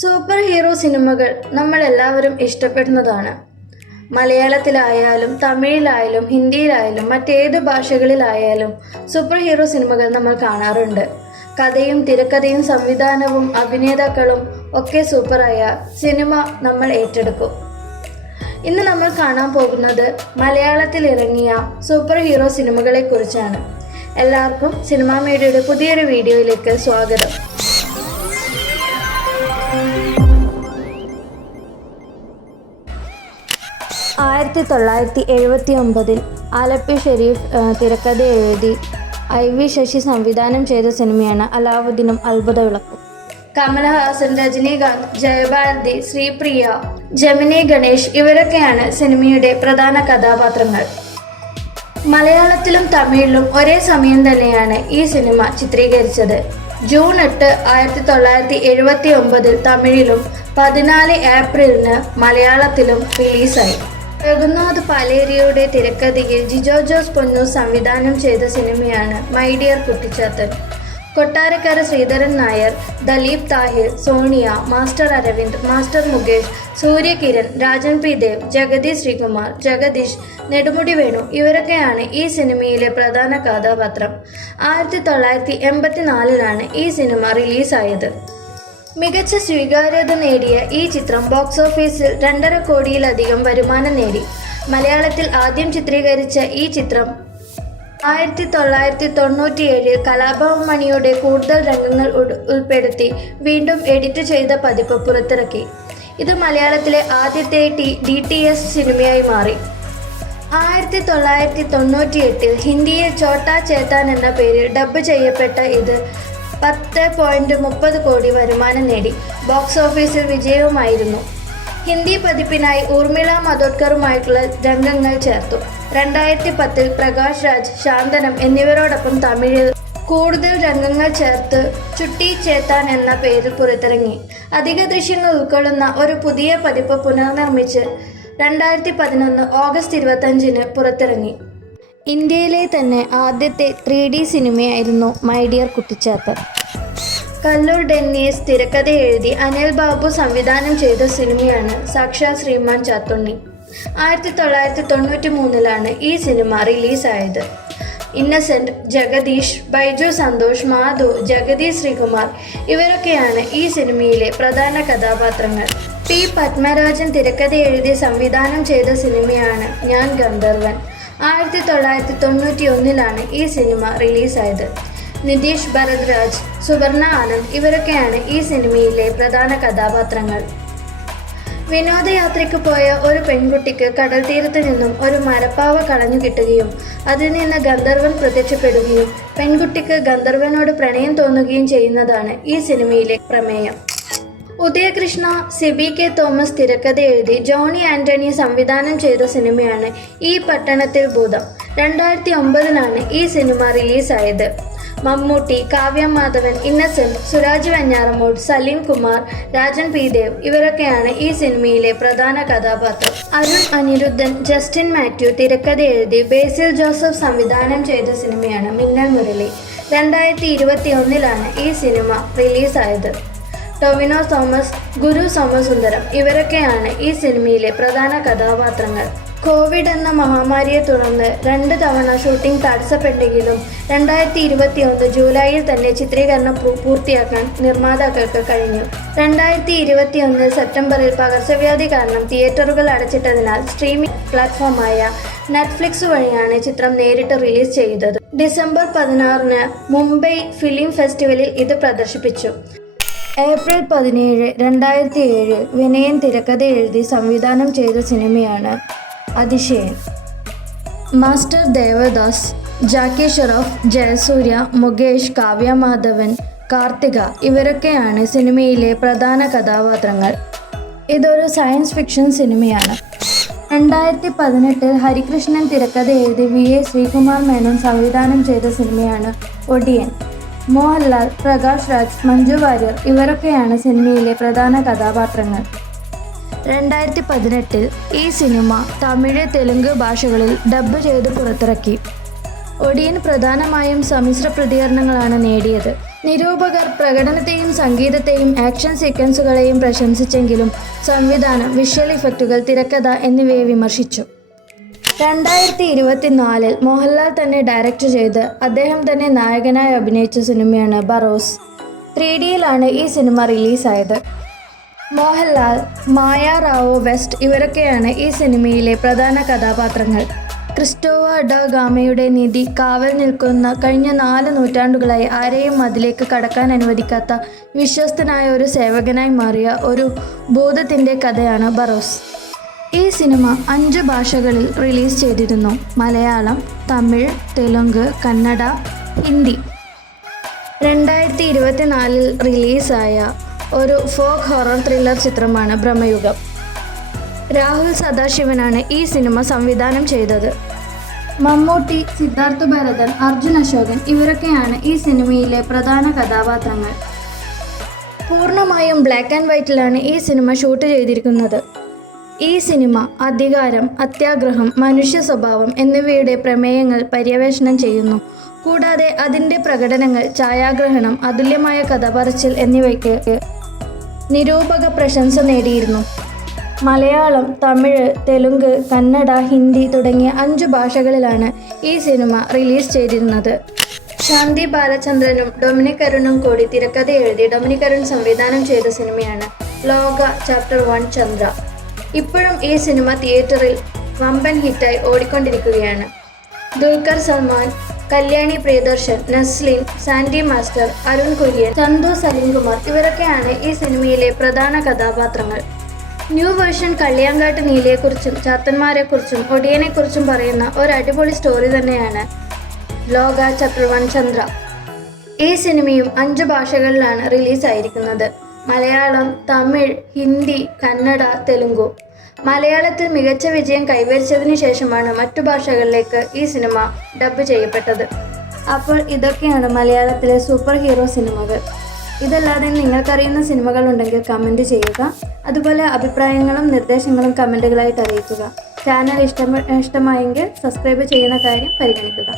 Super hero സിനിമകൾ നമ്മൾ എല്ലാവരും ഇഷ്ടപ്പെടുന്നതാണ്. മലയാളത്തിലായാലും തമിഴിലായാലും ഹിന്ദിയിലായാലും മറ്റേത് ഭാഷകളിലായാലും സൂപ്പർ ഹീറോ സിനിമകൾ നമ്മൾ കാണാറുണ്ട്. കഥയും തിരക്കഥയും സംവിധാനവും അഭിനേതാക്കളും ഒക്കെ സൂപ്പറായ സിനിമ നമ്മൾ ഏറ്റെടുക്കും. ഇന്ന് നമ്മൾ കാണാൻ പോകുന്നത് മലയാളത്തിൽ ഇറങ്ങിയ സൂപ്പർ ഹീറോ സിനിമകളെക്കുറിച്ചാണ്. എല്ലാവർക്കും സിനിമാ മീഡിയയുടെ പുതിയൊരു വീഡിയോയിലേക്ക് സ്വാഗതം. ആയിരത്തി തൊള്ളായിരത്തി എഴുപത്തി ഒമ്പതിൽ ആലപ്പി ഷെരീഫ് തിരക്കഥ എഴുതി ഐ വി ശശി സംവിധാനം ചെയ്ത സിനിമയാണ് അലാവുദ്ദീനും അത്ഭുത വിളക്കും കമൽഹാസൻ രജനീകാന്ത് ജയഭാരതി ശ്രീപ്രിയ ജമിനി ഗണേഷ് ഇവരൊക്കെയാണ് സിനിമയുടെ പ്രധാന കഥാപാത്രങ്ങൾ. മലയാളത്തിലും തമിഴിലും ഒരേ സമയം തന്നെയാണ് ഈ സിനിമ ചിത്രീകരിച്ചത്. ജൂൺ എട്ട് ആയിരത്തി തൊള്ളായിരത്തി എഴുപത്തി ഒമ്പതിൽ തമിഴിലും പതിനാല് ഏപ്രിലിന് മലയാളത്തിലും റിലീസായി. രഘുനാഥ് പാലേരിയുടെ തിരക്കഥയിൽ ജിജോ ജോസ് പൊന്നു സംവിധാനം ചെയ്ത സിനിമയാണ് my dear Kuttichathan. Kottarakkara Sreedharan Nair Daleep Tahir Sonia master Aravind master Mukesh Suryakiran Rajan P Dev Jagathy Sreekumar Jagadish Nedumudi Venu ഇവരൊക്കെയാണ് ഈ സിനിമയിലെ പ്രധാന കഥാപാത്രം. ആയിരത്തി തൊള്ളായിരത്തി എൺപത്തിനാലിലാണ് ഈ സിനിമ റിലീസായത്. മികച്ച സ്വീകാര്യത നേടിയ ഈ ചിത്രം ബോക്സ് ഓഫീസിൽ രണ്ടര കോടിയിലധികം വരുമാനം നേടി. മലയാളത്തിൽ ആദ്യം ചിത്രീകരിച്ച ഈ ചിത്രം ആയിരത്തി തൊള്ളായിരത്തി തൊണ്ണൂറ്റിയേഴിൽ കലാഭവൻ മണിയുടെ കൂടുതൽ രംഗങ്ങൾ ഉൾപ്പെടുത്തി വീണ്ടും എഡിറ്റ് ചെയ്ത പതിപ്പ് പുറത്തിറക്കി. ഇത് മലയാളത്തിലെ ആദ്യത്തെ ടി ഡി ടി എസ് സിനിമയായി മാറി. ആയിരത്തി തൊള്ളായിരത്തി തൊണ്ണൂറ്റിയെട്ടിൽ ഹിന്ദിയിൽ ചോട്ടാ ചേത്താൻ എന്ന പേരിൽ ഡബ്ബ് ചെയ്യപ്പെട്ട ഇത് പത്ത് പോയിന്റ് മുപ്പത് കോടി വരുമാനം നേടി. ബോക്സ് ഓഫീസിൽ വിജയവുമായിരുന്നു. ഹിന്ദി പതിപ്പിനായി ഊർമിള മതോഡ്കറുമായിട്ടുള്ള രംഗങ്ങൾ ചേർത്തു. രണ്ടായിരത്തി പത്തിൽ പ്രകാശ് രാജ് ശാന്തനം എന്നിവരോടൊപ്പം തമിഴിൽ കൂടുതൽ രംഗങ്ങൾ ചേർത്ത് ചുട്ടി ചേത്താൻ എന്ന പേരിൽ പുറത്തിറങ്ങി. അധിക ദൃശ്യങ്ങൾ ഉൾക്കൊള്ളുന്ന ഒരു പുതിയ പതിപ്പ് പുനർനിർമ്മിച്ച് രണ്ടായിരത്തി പതിനൊന്ന് ഓഗസ്റ്റ് ഇരുപത്തഞ്ചിന് പുറത്തിറങ്ങി. ഇന്ത്യയിലെ തന്നെ ആദ്യത്തെ ത്രീ ഡി സിനിമയായിരുന്നു മൈ ഡിയർ കുട്ടിച്ചാത്തൻ കല്ലൂർ ഡെന്നീസ് തിരക്കഥ എഴുതി അനിൽ ബാബു സംവിധാനം ചെയ്ത സിനിമയാണ് സാക്ഷാ ശ്രീമാൻ ചാത്തുണ്ണി. ആയിരത്തി തൊള്ളായിരത്തി തൊണ്ണൂറ്റി മൂന്നിലാണ് ഈ സിനിമ റിലീസായത്. ഇന്നസെന്റ് ജഗദീഷ് ബൈജു സന്തോഷ് മാധു ജഗതി ശ്രീകുമാർ ഇവരൊക്കെയാണ് ഈ സിനിമയിലെ പ്രധാന കഥാപാത്രങ്ങൾ. പി. പത്മരാജൻ തിരക്കഥ എഴുതി സംവിധാനം ചെയ്ത സിനിമയാണ് ഞാൻ ഗന്ധർവൻ. ആയിരത്തി തൊള്ളായിരത്തി തൊണ്ണൂറ്റി ഒന്നിലാണ് ഈ സിനിമ റിലീസായത്. നിതീഷ് ഭരദ്രാജ് സുവർണ ആനന്ദ് ഇവരൊക്കെയാണ് ഈ സിനിമയിലെ പ്രധാന കഥാപാത്രങ്ങൾ. വിനോദയാത്രയ്ക്ക് പോയ ഒരു പെൺകുട്ടിക്ക് കടൽ തീരത്ത് നിന്നും ഒരു മരപ്പാവ കളഞ്ഞു കിട്ടുകയും അതിൽ നിന്ന് ഗന്ധർവൻ പ്രത്യക്ഷപ്പെടുകയും പെൺകുട്ടിക്ക് ഗന്ധർവനോട് പ്രണയം തോന്നുകയും ചെയ്യുന്നതാണ് ഈ സിനിമയിലെ പ്രമേയം. ഉദയകൃഷ്ണ സിബി കെ തോമസ് തിരക്കഥ എഴുതി ജോണി ആന്റണി സംവിധാനം ചെയ്ത സിനിമയാണ് ഈ പട്ടണത്തിൽ ഭൂതം. രണ്ടായിരത്തി ഒമ്പതിലാണ് ഈ സിനിമ റിലീസായത്. മമ്മൂട്ടി കാവ്യ മാധവൻ ഇന്നസെന്റ് സുരാജ് വെഞ്ഞാറമൂട് സലീം കുമാർ രാജൻ പി ദേവ് ഇവരൊക്കെയാണ് ഈ സിനിമയിലെ പ്രധാന കഥാപാത്രം. അരുൺ അനിരുദ്ധൻ ജസ്റ്റിൻ മാത്യു തിരക്കഥ എഴുതി ബേസിൽ ജോസഫ് സംവിധാനം ചെയ്ത സിനിമയാണ് മിന്നൽ മുരളി. രണ്ടായിരത്തി ഇരുപത്തി ഒന്നിലാണ് ഈ സിനിമ റിലീസായത്. ടൊവിനോ തോമസ് ഗുരു സോമസുന്ദരം ഇവരൊക്കെയാണ് ഈ സിനിമയിലെ പ്രധാന കഥാപാത്രങ്ങൾ. കോവിഡ് എന്ന മഹാമാരിയെ തുടർന്ന് രണ്ട് തവണ ഷൂട്ടിംഗ് തടസ്സപ്പെട്ടെങ്കിലും രണ്ടായിരത്തി ഇരുപത്തി ഒന്ന് ജൂലൈയിൽ തന്നെ ചിത്രീകരണം പൂർത്തിയാക്കാൻ നിർമ്മാതാക്കൾക്ക് കഴിഞ്ഞു. രണ്ടായിരത്തി ഇരുപത്തി ഒന്ന് സെപ്റ്റംബറിൽ പകർച്ചവ്യാധി കാരണം തിയേറ്ററുകൾ അടച്ചിട്ടതിനാൽ സ്ട്രീമിംഗ് പ്ലാറ്റ്ഫോമായ നെറ്റ്ഫ്ലിക്സ് വഴിയാണ് ചിത്രം നേരിട്ട് റിലീസ് ചെയ്തത്. ഡിസംബർ പതിനാറിന് മുംബൈ ഫിലിം ഫെസ്റ്റിവലിൽ ഇത് പ്രദർശിപ്പിച്ചു. ഏപ്രിൽ പതിനേഴ് രണ്ടായിരത്തി ഏഴ് വിനയൻ തിരക്കഥ എഴുതി സംവിധാനം ചെയ്ത സിനിമയാണ് അതിശയൻ മാസ്റ്റർ ദേവദാസ് ജാക്കി ഷറഫ് ജയസൂര്യ മുകേഷ് കാവ്യ മാധവൻ കാർത്തിക ഇവരൊക്കെയാണ് സിനിമയിലെ പ്രധാന കഥാപാത്രങ്ങൾ. ഇതൊരു സയൻസ് ഫിക്ഷൻ സിനിമയാണ്. രണ്ടായിരത്തി പതിനെട്ടിൽ ഹരികൃഷ്ണൻ തിരക്കഥ എഴുതി വി എ ശ്രീകുമാർ മേനോൻ സംവിധാനം ചെയ്ത സിനിമയാണ് ഒടിയൻ. മോഹൻലാൽ പ്രകാശ് രാജ് മഞ്ജു വാര്യർ ഇവരൊക്കെയാണ് സിനിമയിലെ പ്രധാന കഥാപാത്രങ്ങൾ. രണ്ടായിരത്തി പതിനെട്ടിൽ ഈ സിനിമ തമിഴ് തെലുങ്ക് ഭാഷകളിൽ ഡബ്ബ് ചെയ്ത് പുറത്തിറക്കി. ഒടിയൻ പ്രധാനമായും സമ്മിശ്ര പ്രതികരണങ്ങളാണ് നേടിയത്. നിരൂപകർ പ്രകടനത്തെയും സംഗീതത്തെയും ആക്ഷൻ സീക്വൻസുകളെയും പ്രശംസിച്ചെങ്കിലും സംവിധാനം വിഷ്വൽ ഇഫക്റ്റുകൾ തിരക്കഥ എന്നിവയെ വിമർശിച്ചു. രണ്ടായിരത്തി ഇരുപത്തിനാലിൽ മോഹൻലാൽ തന്നെ ഡയറക്റ്റ് ചെയ്ത് അദ്ദേഹം തന്നെ നായകനായി അഭിനയിച്ച സിനിമയാണ് ബറോസ് ത്രീ ഡിയിലാണ് ഈ സിനിമ റിലീസായത് മോഹൻലാൽ മായ റാവോ വെസ്റ്റ് ഇവരൊക്കെയാണ് ഈ സിനിമയിലെ പ്രധാന കഥാപാത്രങ്ങൾ. ക്രിസ്റ്റോവ ഡ ഗാമയുടെ നിധി കാവൽ നിൽക്കുന്ന കഴിഞ്ഞ നാല് നൂറ്റാണ്ടുകളായി ആരെയും അതിലേക്ക് കടക്കാൻ അനുവദിക്കാത്ത വിശ്വസ്തനായ ഒരു സേവകനായി മാറിയ ഒരു ഭൂതത്തിന്റെ കഥയാണ് ബറോസ്. ഈ സിനിമ അഞ്ച് ഭാഷകളിൽ റിലീസ് ചെയ്തിരുന്നു. മലയാളം തമിഴ് തെലുങ്ക് കന്നഡ ഹിന്ദി. രണ്ടായിരത്തി ഇരുപത്തിനാലിൽ റിലീസായ ഒരു ഫോക്ക് ഹൊറർ ത്രില്ലർ ചിത്രമാണ് ബ്രഹ്മയുഗം. രാഹുൽ സദാശിവനാണ് ഈ സിനിമ സംവിധാനം ചെയ്തത്. മമ്മൂട്ടി സിദ്ധാർത്ഥ ഭരതൻ അർജുൻ അശോകൻ ഇവരൊക്കെയാണ് ഈ സിനിമയിലെ പ്രധാന കഥാപാത്രങ്ങൾ. പൂർണമായും ബ്ലാക്ക് ആൻഡ് വൈറ്റിലാണ് ഈ സിനിമ ഷൂട്ട് ചെയ്തിരിക്കുന്നത്. ഈ സിനിമ അധികാരം അത്യാഗ്രഹം മനുഷ്യ സ്വഭാവം എന്നിവയുടെ പ്രമേയങ്ങൾ പര്യവേഷണം ചെയ്യുന്നു. കൂടാതെ അതിന്റെ പ്രകടനങ്ങൾ ഛായാഗ്രഹണം അതുല്യമായ കഥപറച്ചിൽ എന്നിവയ്ക്ക് നിരൂപക പ്രശംസ നേടിയിരുന്നു. മലയാളം തമിഴ് തെലുങ്ക് കന്നഡ ഹിന്ദി തുടങ്ങിയ അഞ്ചു ഭാഷകളിലാണ് ഈ സിനിമ റിലീസ് ചെയ്തിരുന്നത്. ശാന്തി ബാലചന്ദ്രനും ഡൊമിനിക് അരുണും കൂടി തിരക്കഥ എഴുതി ഡൊമിനിക് അരുൺ സംവിധാനം ചെയ്ത സിനിമയാണ് ലോക ചാപ്റ്റർ വൺ ചന്ദ്ര. ഇപ്പോഴും ഈ സിനിമ തിയേറ്ററിൽ വമ്പൻ ഹിറ്റായി ഓടിക്കൊണ്ടിരിക്കുകയാണ്. ദുൽഖർ സൽമാൻ കല്യാണി പ്രിയദർശൻ നസ്ലിൻ സാൻഡി മാസ്റ്റർ അരുൺ കുര്യൻ ചന്തു സലീംകുമാർ ഇവരൊക്കെയാണ് ഈ സിനിമയിലെ പ്രധാന കഥാപാത്രങ്ങൾ. ന്യൂ വേർഷൻ കള്ളിയാങ്കാട്ട് നീലിയെക്കുറിച്ചും ചാത്തന്മാരെക്കുറിച്ചും ഒടിയനെക്കുറിച്ചും പറയുന്ന ഒരു അടിപൊളി സ്റ്റോറി തന്നെയാണ് ലോക വൺ ചന്ദ്ര. ഈ സിനിമയും അഞ്ച് ഭാഷകളിലാണ് റിലീസായിരിക്കുന്നത്. മലയാളം തമിഴ് ഹിന്ദി കന്നഡ തെലുങ്കു. മലയാളത്തിൽ മികച്ച വിജയം കൈവരിച്ചതിന് ശേഷമാണ് മറ്റു ഭാഷകളിലേക്ക് ഈ സിനിമ ഡബ് ചെയ്യപ്പെട്ടത്. അപ്പോൾ ഇതൊക്കെയാണ് മലയാളത്തിലെ സൂപ്പർ ഹീറോ സിനിമകൾ. ഇതല്ലാതെ നിങ്ങൾക്കറിയുന്ന സിനിമകൾ ഉണ്ടെങ്കിൽ കമന്റ് ചെയ്യുക. അതുപോലെ അഭിപ്രായങ്ങളും നിർദ്ദേശങ്ങളും കമന്റുകളായിട്ട് അറിയിക്കുക. ചാനൽ ഇഷ്ടമ ഇഷ്ടമായെങ്കിൽ സബ്സ്ക്രൈബ് ചെയ്യുന്ന കാര്യം പരിഗണിക്കുക.